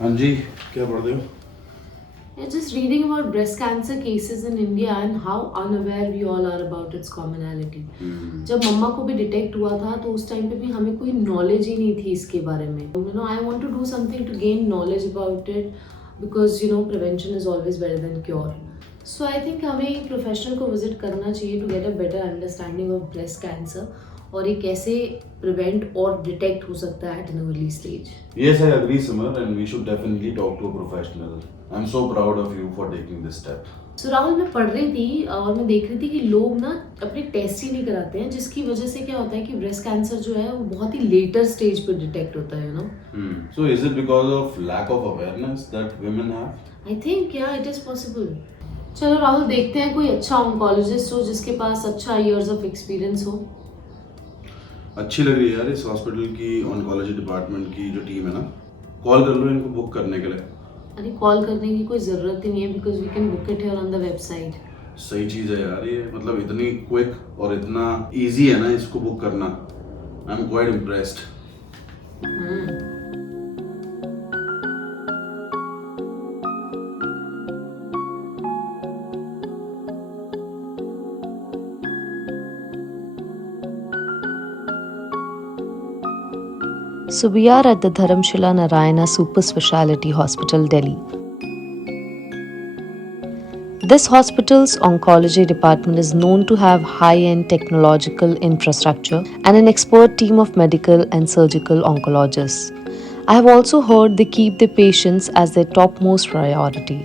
हाँ जी, क्या पढ़ रहे हो? Yeah, just reading about breast cancer cases in India and how unaware we all are about its commonality. जब मम्मा को भी डिटेक्ट हुआ था तो उस टाइम पे भी हमें कोई नॉलेज ही नहीं थी इसके बारे में. I want to do something to gain knowledge about it because prevention is always better than cure. So I think हमें एक प्रोफेशनल को विजिट करना चाहिए to get a better understanding of breast cancer और ये कैसे प्रिवेंट और detect हो सकता है at an early stage. Yes, I agree, Simar, and we should definitely talk to a professional. I'm so proud of you for taking this step. So Rahul, मैं पढ़ रही थी और मैं देख रही थी कि लोग ना अपने टेस्ट ही नहीं कराते हैं, जिसकी वजह से क्या होता है कि ब्रेस्ट कैंसर जो है वो बहुत ही लेटर स्टेज पर डिटेक्ट होता है So is it because of lack of awareness that women have? I think या इट इज पॉसिबल. चलो राहुल, देखते हैं कोई अच्छा ऑन्कोलॉजिस्ट हो जिसके पास अच्छा इयर्स ऑफ एक्सपीरियंस हो. अच्छी लग रही है यार इस हॉस्पिटल की ऑन्कोलॉजी डिपार्टमेंट की जो टीम है ना. कॉल कर लो इनको बुक करने के लिए. अरे कॉल करने की कोई ज़रूरत ही नहीं है because we can book it here on the website. सही चीज़ है यार ये, मतलब इतनी क्विक और इतना इजी है ना इसको बुक करना. I am quite impressed. So we are at the Dharamshila Narayana Super Speciality Hospital, Delhi. This hospital's oncology department is known to have high-end technological infrastructure and an expert team of medical and surgical oncologists. I have also heard they keep their patients as their topmost priority.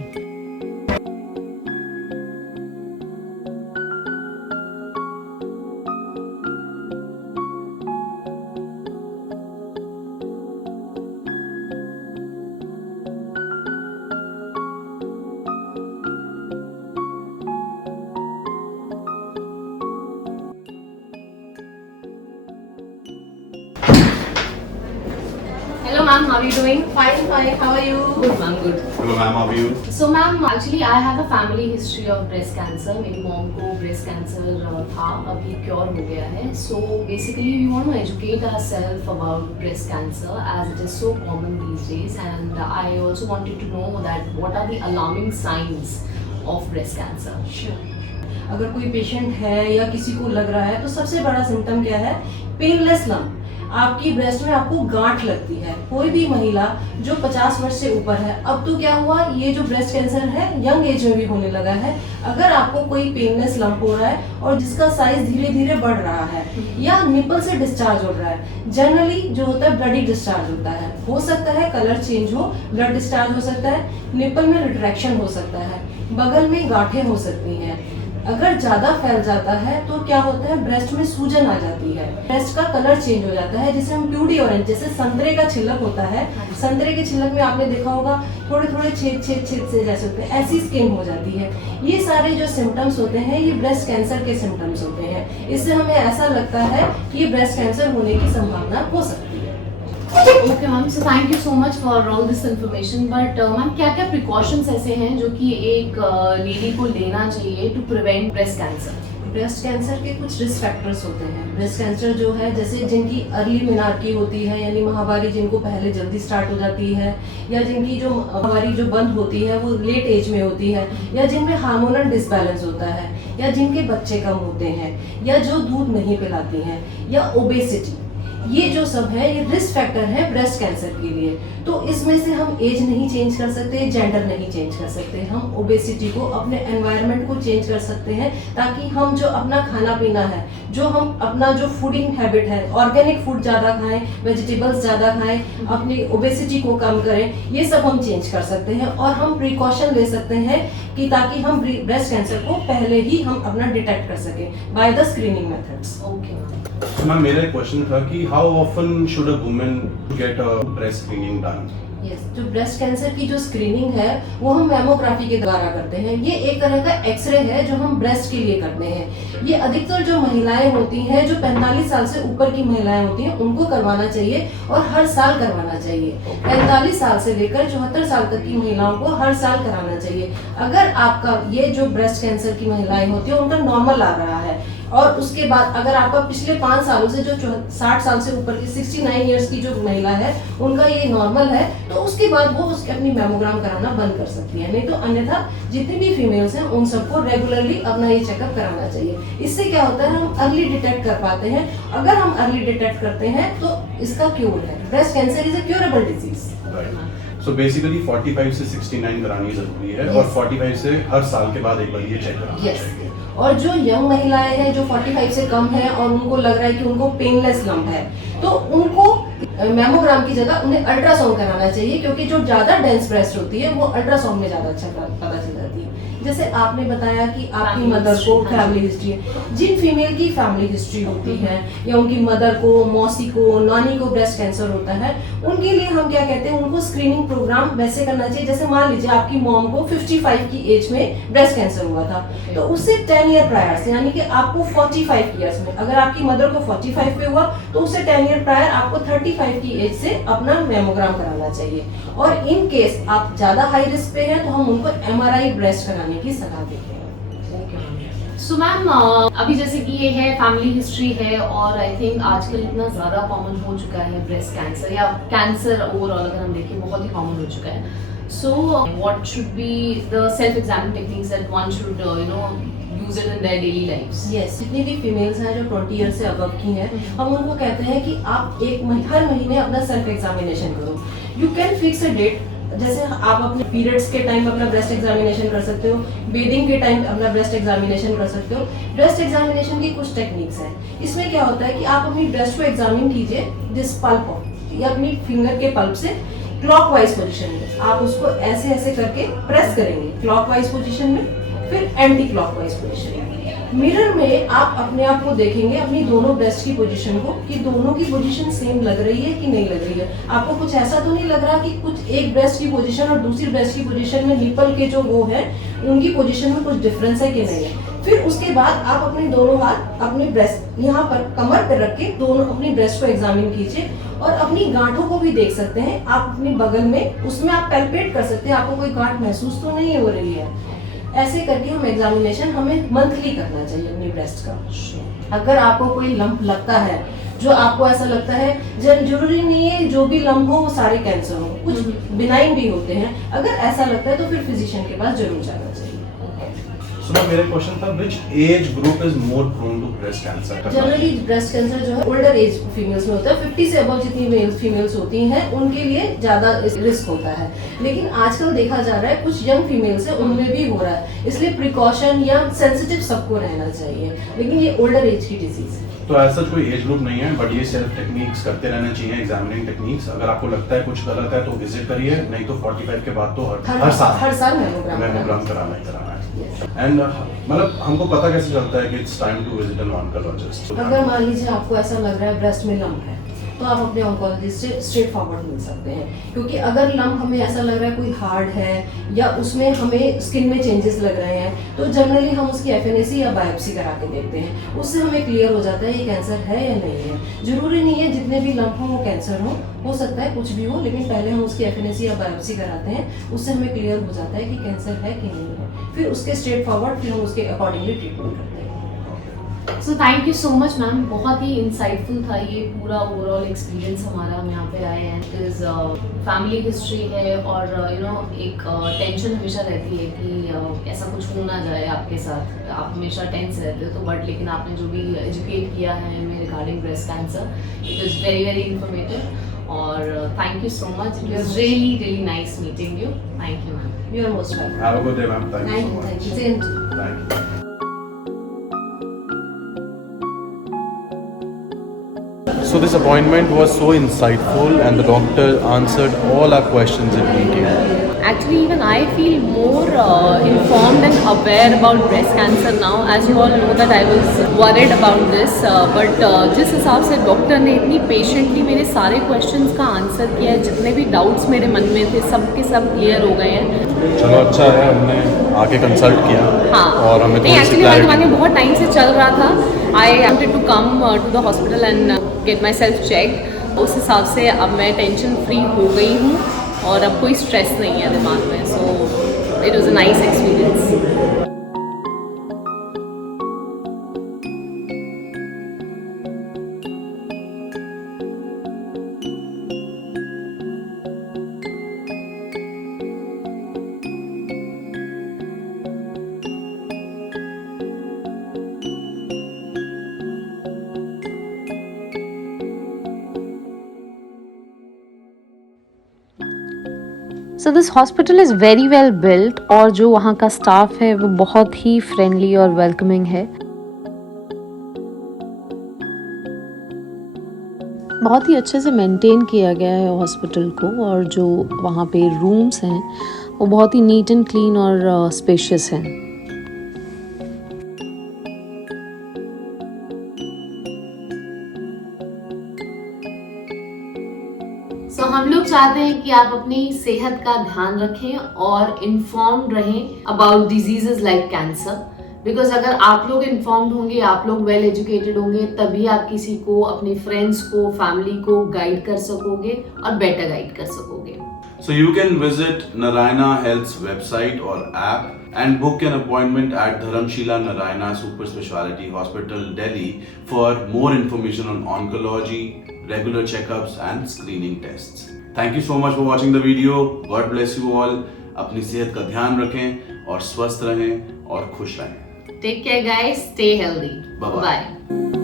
Hello ma'am, how are you doing? Fine, fine. How are you? Good ma'am, good. Hello ma'am, how are you? So ma'am, actually I have a family history of breast cancer. मेरी mom को breast cancer था, अभी cure हो गया है. So basically we want to educate ourselves about breast cancer as it is so common these days, and I also wanted to know that what are the alarming signs of breast cancer. Sure. अगर कोई patient है या किसी को लग रहा है तो सबसे बड़ा सिम्टम क्या है? Painless lump. आपकी ब्रेस्ट में आपको गांठ लगती है. कोई भी महिला जो 50 वर्ष से ऊपर है, अब तो क्या हुआ, ये जो ब्रेस्ट कैंसर है यंग एज में भी होने लगा है. अगर आपको कोई पेनलेस लंप हो रहा है और जिसका साइज धीरे धीरे बढ़ रहा है या निपल से डिस्चार्ज हो रहा है, जनरली जो होता है ब्लडी डिस्चार्ज होता है. हो सकता है कलर चेंज हो, ब्लड डिस्चार्ज हो सकता है, निपल में रिट्रैक्शन हो सकता है, बगल में गांठें हो सकती हैं. अगर ज्यादा फैल जाता है तो क्या होता है, ब्रेस्ट में सूजन आ जाती है, ब्रेस्ट का कलर चेंज हो जाता है, जिसे हम प्यूडी ऑरेंज, जैसे संतरे का छिलक होता है, संतरे के छिलक में आपने देखा होगा थोड़े थोड़े छेद छेद छेद से जैसे होते हैं, ऐसी स्किन हो जाती है. ये सारे जो सिम्टम्स होते हैं ये ब्रेस्ट कैंसर के सिम्टम्स होते हैं. इससे हमें ऐसा लगता है कि ब्रेस्ट कैंसर होने की संभावना हो सकती है. Okay ma'am, so thank you so much for all this information. But ma'am, क्या क्या प्रिकॉशंस ऐसे हैं जो कि एक लेडी को लेना चाहिए to prevent breast cancer? Breast cancer के कुछ रिस्क फैक्टर्स होते हैं. ब्रेस्ट कैंसर जो है, जैसे जिनकी अर्ली मेनार्की होती है, यानी माहवारी जिनको पहले जल्दी स्टार्ट हो जाती है, या जिनकी जो माहवारी जो बंद होती है वो लेट एज में होती है, या जिनमें हार्मोनल डिसबैलेंस होता है, या जिनके बच्चे कम होते हैं, या जो दूध नहीं पिलाती हैं, या ओबेसिटी, ये जो सब है ये रिस्क फैक्टर है ब्रेस्ट कैंसर के लिए. तो इसमें से हम एज नहीं चेंज कर सकते, जेंडर नहीं चेंज कर सकते. हम ओबेसिटी को, अपने एनवायरनमेंट को चेंज कर सकते हैं ताकि हम जो अपना खाना पीना है, जो हम अपना जो फूडिंग हैबिट है, ऑर्गेनिक फूड ज़्यादा खाएं, वेजिटेबल्स ज़्यादा खाएं, अपनी ओबेसिटी को कम करें, ये सब हम चेंज कर सकते हैं. और हम प्रिकॉशन ले सकते हैं कि ताकि हम ब्रेस्ट कैंसर को पहले ही हम अपना डिटेक्ट कर सकें by the screening methods. Okay ma'am. तो मैम मेरा एक क्वेश्चन था कि how often should a woman get a breast screening done? Yes, जो ब्रेस्ट कैंसर की जो स्क्रीनिंग है वो हम मैमोग्राफी के द्वारा करते हैं. ये एक तरह का एक्सरे है जो हम ब्रेस्ट के लिए करते हैं. ये अधिकतर जो महिलाएं होती हैं, जो 45 साल से ऊपर की महिलाएं होती हैं, उनको करवाना चाहिए और हर साल करवाना चाहिए. 45 साल से लेकर 74 साल तक की महिलाओं को हर साल कराना चाहिए. अगर आपका ये जो ब्रेस्ट कैंसर की महिलाएं होती है उनका नॉर्मल आ रहा है, और उसके बाद अगर आपका पिछले 5 सालों से जो 60 साल से ऊपर की 69 इयर्स की जो महिला है उनका ये नॉर्मल है, तो उसके बाद वो उसके अपनी मैमोग्राम कराना बंद कर सकती है। नहीं तो अन्यथा जितनी भी फीमेल्स हैं उन सबको रेगुलरली अपना ये चेकअप कराना चाहिए। इससे क्या होता है, हम अर्ली डिटेक्ट कर पाते हैं। अगर हम अर्ली डिटेक्ट करते हैं तो इसका क्योर है। Breast cancer is a curable disease. So basically 45 से 69 करानी जरूरी है और 45 से हर साल के बाद एक बार ये चेक कराना चाहिए। और जो यंग महिलाएं हैं जो 45 से कम है और उनको लग रहा है कि उनको पेनलेस लंप है, तो उनको मैमोग्राम की जगह उन्हें अल्ट्रासाउंड कराना चाहिए, क्योंकि जो ज्यादा डेंस ब्रेस्ट होती है वो अल्ट्रासाउंड में ज्यादा अच्छा पता चल जाती है। जैसे आपने बताया कि आपकी मदर को फैमिली हिस्ट्री है, जिन फीमेल की फैमिली हिस्ट्री होती है या उनकी मदर को, मौसी को, नानी को ब्रेस्ट कैंसर होता है, उनके लिए हम क्या कहते हैं, उनको स्क्रीनिंग प्रोग्राम वैसे करना चाहिए। जैसे मान लीजिए आपकी मॉम को 55 की एज में ब्रेस्ट कैंसर हुआ था, तो उससे 10 ईयर प्रायर से, यानी कि आपको 45 ईयर्स में, अगर आपकी मदर को 45 पे हुआ तो उससे 10 ईयर प्रायर आपको 35 की एज से अपना मैमोग्राम कराना चाहिए। और इन केस आप ज्यादा हाई रिस्क पे हैं तो हम उनको MRI ब्रेस्ट कराने की सलाह देते हैं। सो मैम, अभी जैसे कि ये है फैमिली हिस्ट्री है, और आई थिंक आजकल इतना ज़्यादा कॉमन हो चुका है ब्रेस्ट कैंसर, या कैंसर ओवरऑल अगर हम देखें बहुत ही कॉमन हो चुका है। So what should be the self examine techniques that one should use it in their daily lives? Yes, जितनी भी फीमेल्स हैं जो 20 ईयर से अबव की हैं, हम उनको कहते हैं कि आप हर महीने अपना सेल्फ एग्जामिनेशन करो। You can fix a date, जैसे आप अपने पीरियड्स के टाइम अपना ब्रेस्ट एग्जामिनेशन कर सकते हो, बेडिंग के टाइम अपना ब्रेस्ट एग्जामिनेशन कर सकते हो। ब्रेस्ट एग्जामिनेशन की कुछ टेक्निक्स हैं। इसमें क्या होता है कि आप अपनी ब्रेस्ट को एग्जामिन कीजिए, दिस पल्प या अपनी फिंगर के पल्प से क्लॉकवाइज पोजीशन में आप उसको ऐसे ऐसे करके प्रेस करेंगे, क्लॉकवाइज पोजीशन में, फिर एंटी क्लॉकवाइज पोजीशन में। मिरर में आप अपने आप को देखेंगे, अपनी दोनों ब्रेस्ट की पोजीशन को, कि दोनों की पोजीशन सेम लग रही है कि नहीं लग रही है। आपको कुछ ऐसा तो नहीं लग रहा कि कुछ एक ब्रेस्ट की पोजीशन और दूसरी ब्रेस्ट की पोजीशन में निपल के जो वो है उनकी पोजीशन में कुछ डिफरेंस है कि नहीं है। फिर उसके बाद आप अपने दोनों हाथ अपने ब्रेस्ट यहाँ पर कमर पर रख के दोनों अपनी ब्रेस्ट को एग्जामिन कीजिए, और अपनी गांठों को भी देख सकते हैं आप अपने बगल में, उसमें आप पैल्पेट कर सकते हैं, आपको कोई गांठ महसूस तो नहीं हो रही है। ऐसे करके हम एग्जामिनेशन हमें मंथली करना चाहिए अपनी ब्रेस्ट का। अगर आपको कोई लंप लगता है, जो आपको ऐसा लगता है, जरूरी नहीं है जो भी लंप हो वो सारे कैंसर हो, कुछ बिनाइन भी होते हैं, अगर ऐसा लगता है तो फिर फिजिशियन के पास जरूर जाना चाहिए। So, मेरा क्वेश्चन था, which age group is more prone to breast cancer? Generally breast cancer जो है ओल्डर एज फीमेल्स में होता है। 50 से अबव जितनी फीमेल्स होती हैं उनके लिए ज्यादा रिस्क होता है, लेकिन आजकल देखा जा रहा है कुछ यंग फीमेल्स है उनमें भी हो रहा है, इसलिए प्रिकॉशन या सेंसिटिव सबको रहना चाहिए, लेकिन ये ओल्डर एज की डिजीज है। तो ऐसा कोई एज ग्रुप नहीं है, बट ये सेल्फ टेक्निक्स करते रहना चाहिए, एग्जामिनिंग टेक्निक्स। अगर आपको लगता है कुछ गलत है तो विजिट करिए, नहीं तो 45 के बाद तो हर साल मैमोग्राम कराना ही कराना है। एंड मतलब हमको पता कैसे चलता है कि it's time to visit an oncologist? अगर मान लीजिए आपको ऐसा लग रहा है ब्रेस्ट में लंप है, तो आप अपने ऑन्कोलॉजिस्ट से स्ट्रेट फॉरवर्ड मिल सकते हैं, क्योंकि अगर लंप हमें ऐसा लग रहा है कोई हार्ड है या उसमें हमें स्किन में चेंजेस लग रहे हैं, तो जनरली हम उसकी FNAC या बायोप्सी करा के देखते हैं, उससे हमें क्लियर हो जाता है ये कैंसर है या नहीं है। जरूरी नहीं है जितने भी लंप हो वो कैंसर हो सकता है कुछ भी हो, लेकिन पहले हम उसकी FNAC या बायोप्सी कराते हैं, उससे हमें क्लियर हो जाता है कि कैंसर है कि नहीं है। फिर उसके स्ट्रेट फॉरवर्ड फिर हम उसके अकॉर्डिंगली ट्रीटमेंट करते हैं। So thank you so much ma'am, बहुत ही इंसाइटफुल था ये पूरा ओवरऑल एक्सपीरियंस हमारा। हम यहाँ पे आए हैं बिकॉज फैमिली हिस्ट्री है, और एक टेंशन हमेशा रहती है कि ऐसा कुछ हो ना जाए आपके साथ, आप हमेशा टेंस रहते हो। तो बट लेकिन आपने जो भी एजुकेट किया है हमें regarding breast cancer, it is very very informative, और thank you so much. It was really really nice meeting you. Thank you ma'am. You are most welcome. Have a good day, ma'am. Thank you so much. Thank you. Same to you. Thank you. So this appointment was so insightful and the doctor answered all our questions in detail. Actually, even I feel more informed and aware about breast cancer now. As you all know that I was worried about this, but जिस हिसाब से doctor ने इतनी patiently मेरे सारे questions का answer किया है, जितने भी डाउट्स मेरे मन में थे सब के सब क्लियर हो गए हैं। चलो अच्छा है हमने आके कंसल्ट किया। हाँ, और हमें नहीं एक्चुअली मेरे दिमाग में बहुत टाइम से चल रहा था। I wanted to come to the hospital and get my self check. उस हिसाब से अब मैं टेंशन फ्री हो गई हूँ और अब कोई स्ट्रेस नहीं है दिमाग में। So it was a nice experience. So this hospital is very well built और जो वहाँ का स्टाफ है वो बहुत ही फ्रेंडली और वेलकमिंग है। बहुत ही अच्छे से मेंटेन किया गया है हॉस्पिटल को और जो वहाँ पे रूम्स हैं वो बहुत ही नीट एंड क्लीन और स्पेशियस हैं। सो हम लोग चाहते हैं कि आप अपनी सेहत का ध्यान रखें और इन्फॉर्म्ड रहें about diseases like cancer, because अगर आप लोग इन्फॉर्म्ड होंगे, आप लोग वेल एजुकेटेड होंगे, तभी आप किसी को, अपने फ्रेंड्स को, फैमिली को गाइड कर सकोगे और बेटर गाइड कर सकोगे। So you can visit Narayana Health's website or app and book an appointment at Dharamshila Narayana Super Speciality Hospital, Delhi for more information on oncology, regular checkups and screening tests. Thank you so much for watching the video. God bless you all. अपनी सेहत का ध्यान रखें और स्वस्थ रहें और खुश रहें। Take care guys, stay healthy. Bye-bye. Bye.